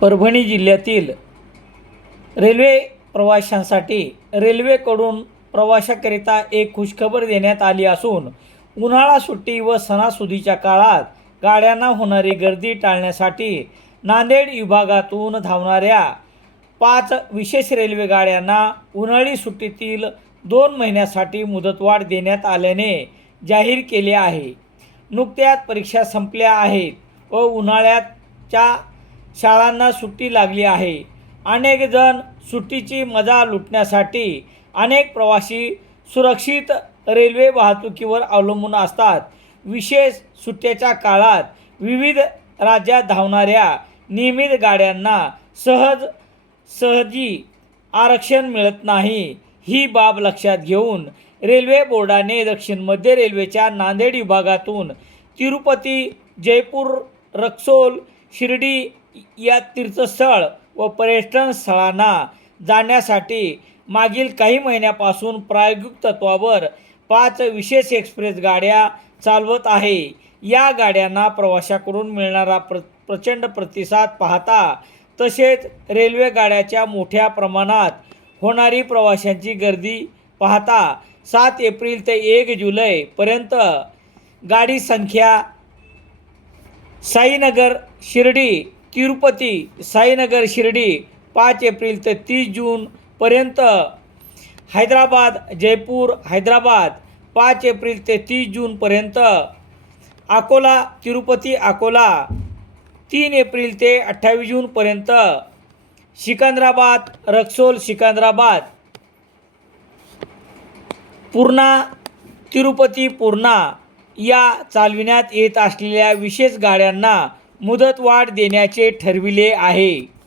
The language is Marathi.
परभणी जिल्ह्यातील रेल्वे प्रवाशांसाठी रेल्वेकडून प्रवाशाकरिता एक खुशखबर देण्यात आली असून उन्हाळा सुट्टी व सणासुदीच्या काळात गाड्यांना होणारी गर्दी टाळण्यासाठी नांदेड विभागातून धावणाऱ्या पाच विशेष रेल्वे गाड्यांना उन्हाळी सुट्टीतील दोन महिन्यासाठी मुदतवाढ देण्यात आल्याने जाहीर केले आहे. नुकत्याच परीक्षा संपल्या आहेत व उन्हाळ्याच्या शाळांना सुट्टी लागली आहे. अनेक जण सुट्टीची मजा लुटण्यासाठी अनेक प्रवासी सुरक्षित रेल्वे वाहतुकीवर अवलंबून असतात. विशेष सुट्ट्याच्या काळात विविध राज्यात धावणाऱ्या नियमित गाड्यांना सहज सहजी आरक्षण मिळत नाही. ही बाब लक्षात घेऊन रेल्वे बोर्डाने दक्षिण मध्य रेल्वेच्या नांदेड विभागातून तिरुपती जयपूर रक्सोल शिर्डी या तीर्थस्थळ व पर्यटन स्थळांना जाण्यासाठी मागील काही महिन्यापासून प्रायोगिक तत्वावर पाच विशेष एक्सप्रेस गाड्या चालवत आहे. या गाड्यांना प्रवाशाकडून मिळणारा प्र प्रचंड प्रतिसाद पाहता तसेच रेल्वे गाड्याच्या मोठ्या प्रमाणात होणारी प्रवाशांची गर्दी पाहता सात एप्रिल ते एक जुलैपर्यंत गाडी संख्या साईनगर शिर्डी तिरुपती साईनगर शिर्डी पाच एप्रिल ते तीस जूनपर्यंत हैदराबाद जयपूर हैदराबाद पाच एप्रिल ते तीस जूनपर्यंत अकोला तिरुपती अकोला तीन एप्रिल ते अठ्ठावीस जूनपर्यंत सिकंदराबाद रक्सोल सिकंदराबाद पूर्णा तिरुपती पूर्णा या चालविण्यात येत असलेल्या विशेष गाड्यांना मुदतवाढ देण्याचे ठरविले आहे.